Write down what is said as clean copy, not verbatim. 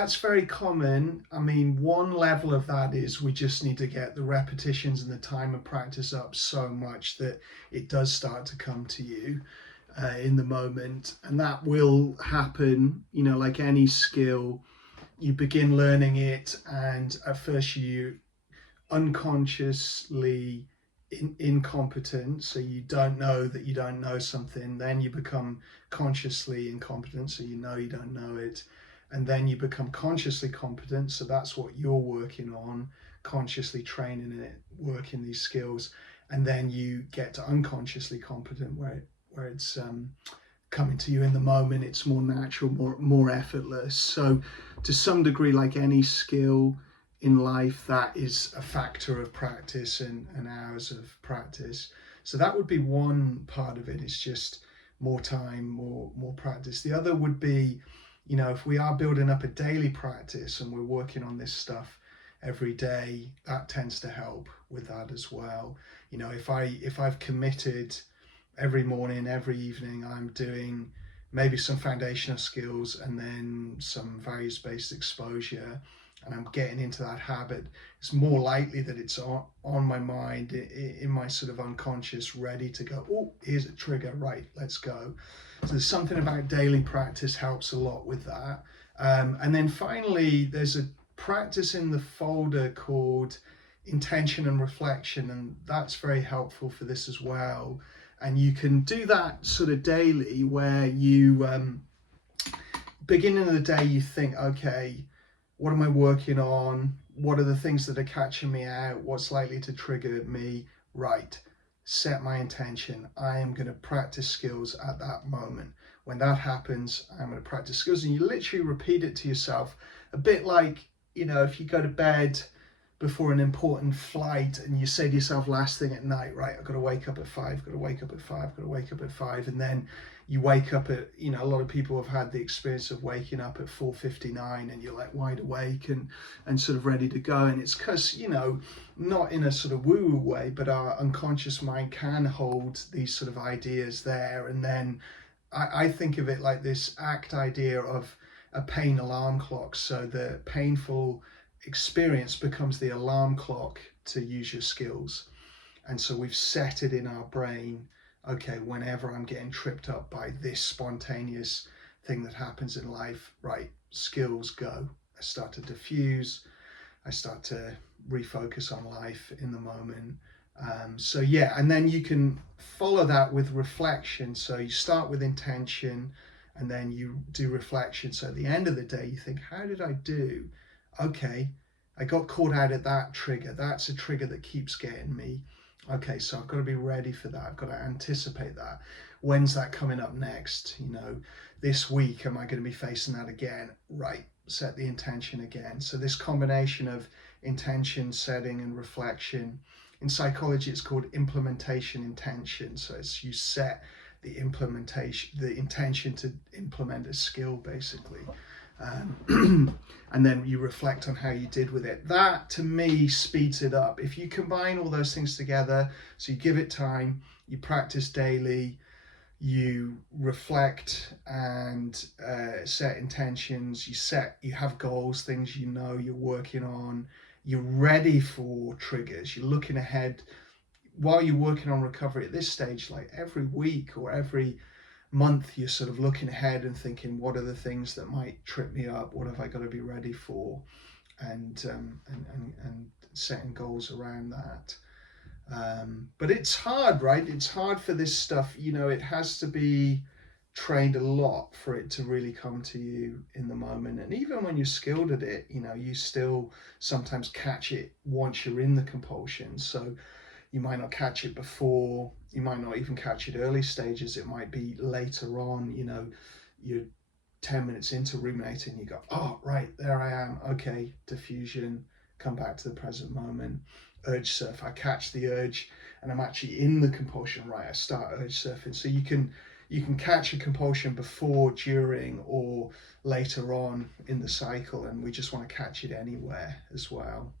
that's very common. I mean, one level of that is we just need to get the repetitions and the time of practice up so much that it does start to come to you in the moment. And that will happen, like any skill. You begin learning it, and at first you unconsciously incompetent, so you don't know that you don't know something. Then you become consciously incompetent, so you know you don't know it. And then you become consciously competent, so that's what you're working on, consciously training it, working these skills. And then you get to unconsciously competent, where it's coming to you in the moment. It's more natural, more effortless. So to some degree, like any skill in life, that is a factor of practice and hours of practice. So that would be one part of it. It's just more time, more practice. The other would be, if we are building up a daily practice and we're working on this stuff every day, that tends to help with that as well. If I've committed every morning, every evening, I'm doing maybe some foundational skills and then some values-based exposure, and I'm getting into that habit, it's more likely that it's on my mind, in my sort of unconscious, ready to go, oh, here's a trigger, right, let's go. So there's something about daily practice helps a lot with that. And then finally, there's a practice in the folder called intention and reflection, and that's very helpful for this as well. And you can do that sort of daily, where you, beginning of the day, you think, okay, what am I working on? What are the things that are catching me out? What's likely to trigger me? Right, set my intention. I am going to practice skills at that moment. When that happens, I'm going to practice skills. And you literally repeat it to yourself, a bit like, if you go to bed before an important flight and you say to yourself last thing at night, right, I've got to wake up at 5, got to wake up at 5, got to wake up at 5. And then you wake up at, a lot of people have had the experience of waking up at 4:59 and you're like wide awake and sort of ready to go. And it's because, not in a sort of woo-woo way, but our unconscious mind can hold these sort of ideas there. And then I think of it like this ACT idea of a pain alarm clock. So the painful experience becomes the alarm clock to use your skills. And so we've set it in our brain, okay, whenever I'm getting tripped up by this spontaneous thing that happens in life, right, skills go. I start to diffuse, I start to refocus on life in the moment. So yeah, and then you can follow that with reflection. So you start with intention and then you do reflection. So at the end of the day, you think, how did I do? Okay, I got caught out at that trigger. That's a trigger that keeps getting me. Okay, so I've got to be ready for that. I've got to anticipate that. When's that coming up next? This week, am I going to be facing that again? Right, set the intention again. So this combination of intention setting and reflection, in psychology, it's called implementation intention. So it's you set the intention to implement a skill, basically. And then you reflect on how you did with it. That, to me, speeds it up. If you combine all those things together, so you give it time, you practice daily, you reflect and set intentions, you have goals, things you're working on, you're ready for triggers, you're looking ahead while you're working on recovery at this stage, like every week or every month, you're sort of looking ahead and thinking, what are the things that might trip me up? What have I got to be ready for? And setting goals around that. But it's hard, right? It's hard for this stuff. It has to be trained a lot for it to really come to you in the moment. And even when you're skilled at it, you still sometimes catch it once you're in the compulsion. So you might not catch it before, you might not even catch it early stages. It might be later on, you're 10 minutes into ruminating, you go, oh, right, there I am. Okay, diffusion, come back to the present moment. Urge surf, I catch the urge and I'm actually in the compulsion, right, I start urge surfing. So you can catch a compulsion before, during, or later on in the cycle, and we just want to catch it anywhere as well.